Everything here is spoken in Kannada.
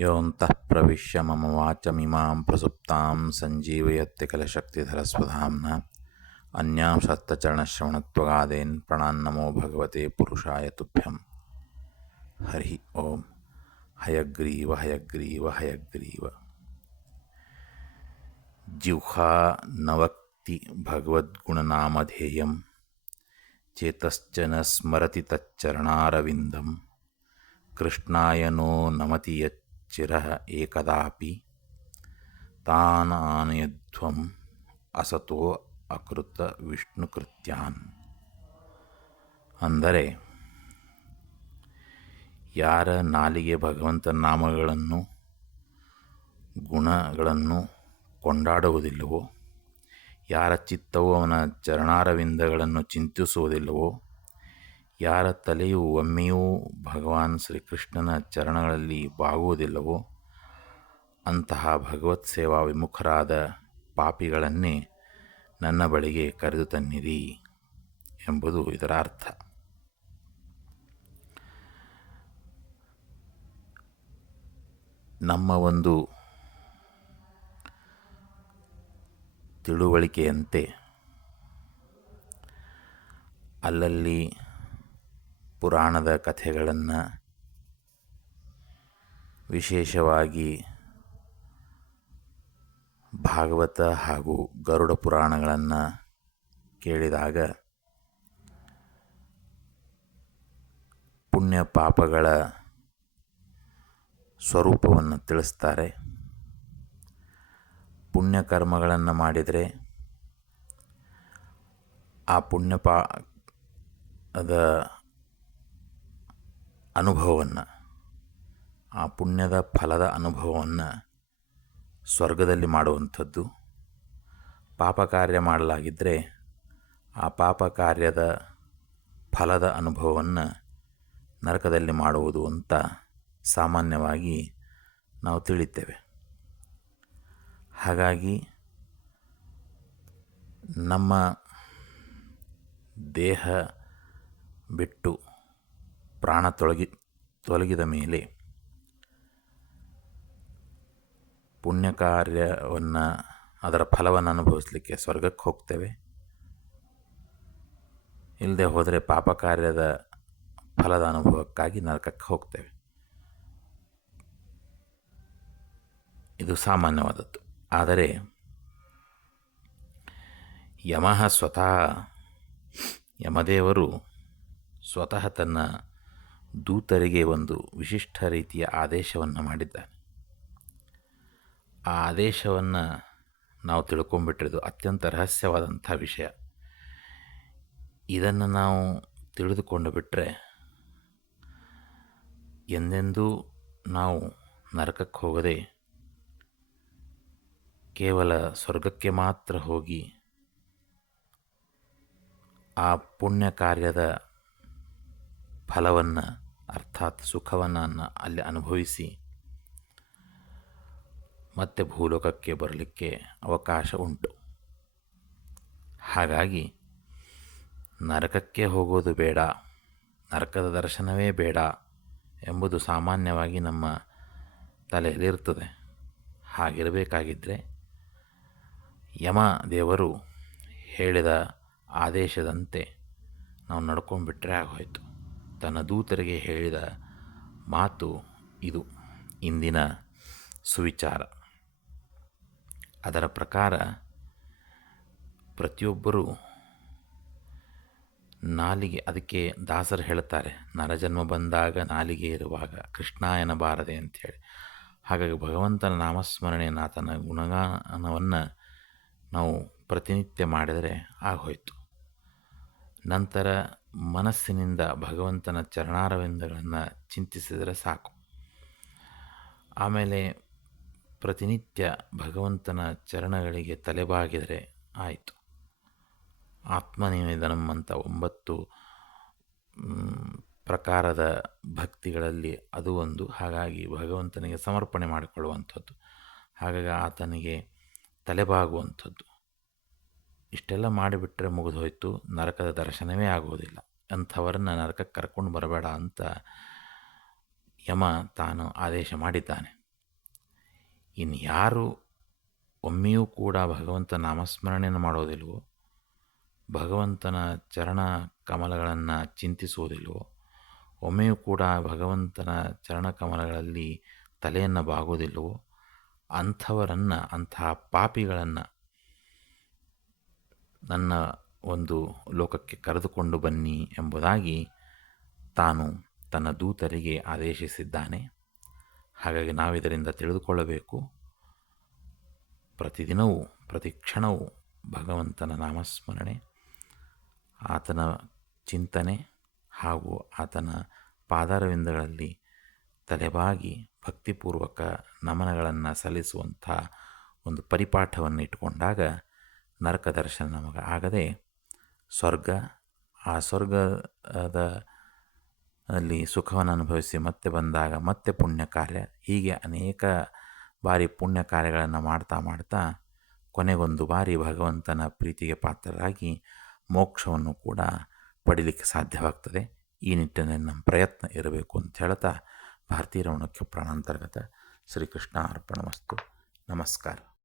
योऽन्तः प्रविश्य मम वाचमिमां प्रसुप्तां सञ्जीवयत्यकलशक्तिधरस्वधाम्ना अन्यां सत्तचरणश्रवणत्वगादेन् प्रणान्नमो भगवते पुरुषाय तुभ्यं हरि ॐ हयग्रीव हयग्रीव हयग्रीव। जिह्वा नवक्ति भगवद्गुणनामधेयं चेतश्च न स्मरति तच्चरणारविन्दं कृष्णाय नो नमति यच्च। ಚಿರಃ ಏಕದಾಪಿ ತಾನ ಅಸತೋ ಅಕೃತ ವಿಷ್ಣುಕೃತ್ಯಾನ್ ಅಂದರೆ, ಯಾರ ನಾಲಿಗೆ ಭಗವಂತ ನಾಮಗಳನ್ನು, ಗುಣಗಳನ್ನು ಕೊಂಡಾಡುವುದಿಲ್ಲವೋ, ಯಾರ ಚಿತ್ತವು ಅವನ ಚರಣಾರವಿಂದಗಳನ್ನು ಚಿಂತಿಸುವುದಿಲ್ಲವೋ ಯಾರ ತಲೆಯು ಒಮ್ಮೆಯೂ ಭಗವಾನ್ ಶ್ರೀಕೃಷ್ಣನ ಚರಣಗಳಲ್ಲಿ ಬಾಗುವುದಿಲ್ಲವೋ, ಅಂತಹ ಭಗವತ್ ಸೇವಾ ವಿಮುಖರಾದ ಪಾಪಿಗಳನ್ನೇ ನನ್ನ ಬಳಿಗೆ ಕರೆದು ತನ್ನಿರಿ ಎಂಬುದು ಇದರ ಅರ್ಥ. ನಮ್ಮ ಒಂದು ತಿಳುವಳಿಕೆಯಂತೆ, ಅಲ್ಲಲ್ಲಿ ಪುರಾಣದ ಕಥೆಗಳನ್ನು ವಿಶೇಷವಾಗಿ ಭಾಗವತ ಹಾಗೂ ಗರುಡ ಪುರಾಣಗಳನ್ನು ಕೇಳಿದಾಗ ಪುಣ್ಯ ಪಾಪಗಳ ಸ್ವರೂಪವನ್ನು ತಿಳಿಸ್ತಾರೆ. ಪುಣ್ಯ ಕರ್ಮಗಳನ್ನು ಮಾಡಿದರೆ ಆ ಪುಣ್ಯ ಪಾ ಅದ ಅನುಭವವನ್ನು, ಆ ಪುಣ್ಯದ ಫಲದ ಅನುಭವವನ್ನು ಸ್ವರ್ಗದಲ್ಲಿ ಮಾಡುವಂಥದ್ದು. ಪಾಪ ಕಾರ್ಯ ಮಾಡಲಾಗಿದ್ದರೆ ಆ ಪಾಪ ಕಾರ್ಯದ ಫಲದ ಅನುಭವವನ್ನು ನರಕದಲ್ಲಿ ಮಾಡುವುದು ಅಂತ ಸಾಮಾನ್ಯವಾಗಿ ನಾವು ತಿಳಿತೇವೆ ಹಾಗಾಗಿ ನಮ್ಮ ದೇಹ ಬಿಟ್ಟು ಪ್ರಾಣ ತೊಲಗಿ ತೊಲಗಿದ ಮೇಲೆ ಪುಣ್ಯ ಕಾರ್ಯವನ್ನು ಅದರ ಫಲವನ್ನು ಅನುಭವಿಸಲಿಕ್ಕೆ ಸ್ವರ್ಗಕ್ಕೆ ಹೋಗ್ತೇವೆ. ಇಲ್ಲದೆ ಹೋದರೆ ಪಾಪ ಕಾರ್ಯದ ಫಲದ ಅನುಭವಕ್ಕಾಗಿ ನರಕಕ್ಕೆ ಹೋಗ್ತೇವೆ. ಇದು ಸಾಮಾನ್ಯವಾದದ್ದು. ಆದರೆ ಯಮಃ ಸ್ವತಃ, ಯಮದೇವರು ಸ್ವತಃ ತನ್ನ ದೂತರಿಗೆ ಒಂದು ವಿಶಿಷ್ಟ ರೀತಿಯ ಆದೇಶವನ್ನು ಮಾಡಿದ್ದಾನೆ. ಆ ಆದೇಶವನ್ನು ನಾವು ತಿಳ್ಕೊಂಬಿಟ್ಟಿರೋದು ಅತ್ಯಂತ ರಹಸ್ಯವಾದಂಥ ವಿಷಯ. ಇದನ್ನು ನಾವು ತಿಳಿದುಕೊಂಡು ಬಿಟ್ಟರೆ ಎಂದೆಂದೂ ನಾವು ನರಕಕ್ಕೆ ಹೋಗದೆ ಕೇವಲ ಸ್ವರ್ಗಕ್ಕೆ ಮಾತ್ರ ಹೋಗಿ ಆ ಪುಣ್ಯ ಕಾರ್ಯದ ಫಲವನ್ನು ಅರ್ಥಾತ್ ಸುಖವನ್ನು ಅಲ್ಲಿ ಅನುಭವಿಸಿ ಮತ್ತೆ ಭೂಲೋಕಕ್ಕೆ ಬರಲಿಕ್ಕೆ ಅವಕಾಶ ಉಂಟು. ಹಾಗಾಗಿ ನರಕಕ್ಕೆ ಹೋಗೋದು ಬೇಡ, ನರಕದ ದರ್ಶನವೇ ಬೇಡ ಎಂಬುದು ಸಾಮಾನ್ಯವಾಗಿ ನಮ್ಮ ತಲೆಯಲ್ಲಿರ್ತದೆ. ಹಾಗಿರಬೇಕಾಗಿದ್ದರೆ ಯಮ ದೇವರು ಹೇಳಿದ ಆದೇಶದಂತೆ ನಾವು ನಡ್ಕೊಂಡ್ಬಿಟ್ರೆ ಆಗೋಯ್ತು. ತನ್ನ ದೂತರಿಗೆ ಹೇಳಿದ ಮಾತು ಇದು. ಇಂದಿನ ಸುವಿಚಾರ. ಅದರ ಪ್ರಕಾರ ಪ್ರತಿಯೊಬ್ಬರೂ ನಾಲಿಗೆ, ಅದಕ್ಕೆ ದಾಸರು ಹೇಳುತ್ತಾರೆ, ನರಜನ್ಮ ಬಂದಾಗ ನಾಲಿಗೆ ಇರುವಾಗ ಕೃಷ್ಣ ಬಾರದೆ ಅಂಥೇಳಿ ಹಾಗಾಗಿ ಭಗವಂತನ ನಾಮಸ್ಮರಣೆಯನ್ನು ಆತನ ಗುಣಗಾನವನ್ನು ನಾವು ಪ್ರತಿನಿತ್ಯ ಮಾಡಿದರೆ ಆಗೋಯ್ತು. ನಂತರ ಮನಸ್ಸಿನಿಂದ ಭಗವಂತನ ಚರಣಾರವಿಂದಗಳನ್ನು ಚಿಂತಿಸಿದರೆ ಸಾಕು. ಆಮೇಲೆ ಪ್ರತಿನಿತ್ಯ ಭಗವಂತನ ಚರಣಗಳಿಗೆ ತಲೆಬಾಗಿದರೆ ಆಯಿತು. ಆತ್ಮನಿವೇದನಂ ಅಂತ ಒಂಬತ್ತು ಪ್ರಕಾರದ ಭಕ್ತಿಗಳಲ್ಲಿ ಅದು ಒಂದು. ಹಾಗಾಗಿ ಭಗವಂತನಿಗೆ ಸಮರ್ಪಣೆ ಮಾಡಿಕೊಳ್ಳುವಂಥದ್ದು. ಹಾಗಾಗಿ ಆತನಿಗೆ ತಲೆಬಾಗುವಂಥದ್ದು. ಇಷ್ಟೆಲ್ಲ ಮಾಡಿಬಿಟ್ರೆ ಮುಗಿದು ಹೋಯಿತು ನರಕದ ದರ್ಶನವೇ ಆಗುವುದಿಲ್ಲ. ಅಂಥವರನ್ನು ನರಕಕ್ಕೆ ಕರ್ಕೊಂಡು ಬರಬೇಡ ಅಂತ ಯಮ ತಾನು ಆದೇಶ ಮಾಡಿದ್ದಾನೆ. ಇನ್ನು ಯಾರು ಒಮ್ಮೆಯೂ ಕೂಡ ಭಗವಂತ ನಾಮಸ್ಮರಣೆಯನ್ನು ಮಾಡೋದಿಲ್ವೋ, ಭಗವಂತನ ಚರಣ ಕಮಲಗಳನ್ನು ಚಿಂತಿಸುವುದಿಲ್ವೋ, ಒಮ್ಮೆಯೂ ಕೂಡ ಭಗವಂತನ ಚರಣ ಕಮಲಗಳಲ್ಲಿ ತಲೆಯನ್ನು ಬಾಗೋದಿಲ್ವೋ ಅಂಥವರನ್ನು ಅಂತಹ ಪಾಪಿಗಳನ್ನು ನನ್ನ ಒಂದು ಲೋಕಕ್ಕೆ ಕರೆದುಕೊಂಡು ಬನ್ನಿ ಎಂಬುದಾಗಿ ತಾನು ತನ್ನ ದೂತರಿಗೆ ಆದೇಶಿಸಿದ್ದಾನೆ. ಹಾಗಾಗಿ ನಾವಿದರಿಂದ ತಿಳಿದುಕೊಳ್ಳಬೇಕು. ಪ್ರತಿದಿನವೂ ಪ್ರತಿ ಕ್ಷಣವೂ ಭಗವಂತನ ನಾಮಸ್ಮರಣೆ, ಆತನ ಚಿಂತನೆ ಹಾಗೂ ಆತನ ಪಾದಾರವಿಂದಗಳಲ್ಲಿ ತಲೆಬಾಗಿ ಭಕ್ತಿಪೂರ್ವಕ ನಮನಗಳನ್ನು ಸಲ್ಲಿಸುವಂಥ ಒಂದು ಪರಿಪಾಠವನ್ನು ಇಟ್ಟುಕೊಂಡಾಗ ನರಕ ದರ್ಶನ ನಮಗೆ ಆಗದೆ ಸ್ವರ್ಗ, ಆ ಸ್ವರ್ಗದ ಅಲ್ಲಿ ಸುಖವನ್ನು ಅನುಭವಿಸಿ ಮತ್ತೆ ಬಂದಾಗ ಮತ್ತೆ ಪುಣ್ಯ ಕಾರ್ಯ, ಹೀಗೆ ಅನೇಕ ಬಾರಿ ಪುಣ್ಯ ಕಾರ್ಯಗಳನ್ನು ಮಾಡ್ತಾ ಮಾಡ್ತಾ ಕೊನೆಗೊಂದು ಬಾರಿ ಭಗವಂತನ ಪ್ರೀತಿಗೆ ಪಾತ್ರರಾಗಿ ಮೋಕ್ಷವನ್ನು ಕೂಡ ಪಡೀಲಿಕ್ಕೆ ಸಾಧ್ಯವಾಗ್ತದೆ. ಈ ನಿಟ್ಟಿನಲ್ಲಿ ನಮ್ಮ ಪ್ರಯತ್ನ ಇರಬೇಕು ಅಂತ ಹೇಳ್ತಾ ಭಾರತೀಯ ರಮಣಕ್ಕೆ ಪ್ರಾಣಾಂತರ್ಗತ ಶ್ರೀಕೃಷ್ಣ ಅರ್ಪಣಮಸ್ತು. ನಮಸ್ಕಾರ.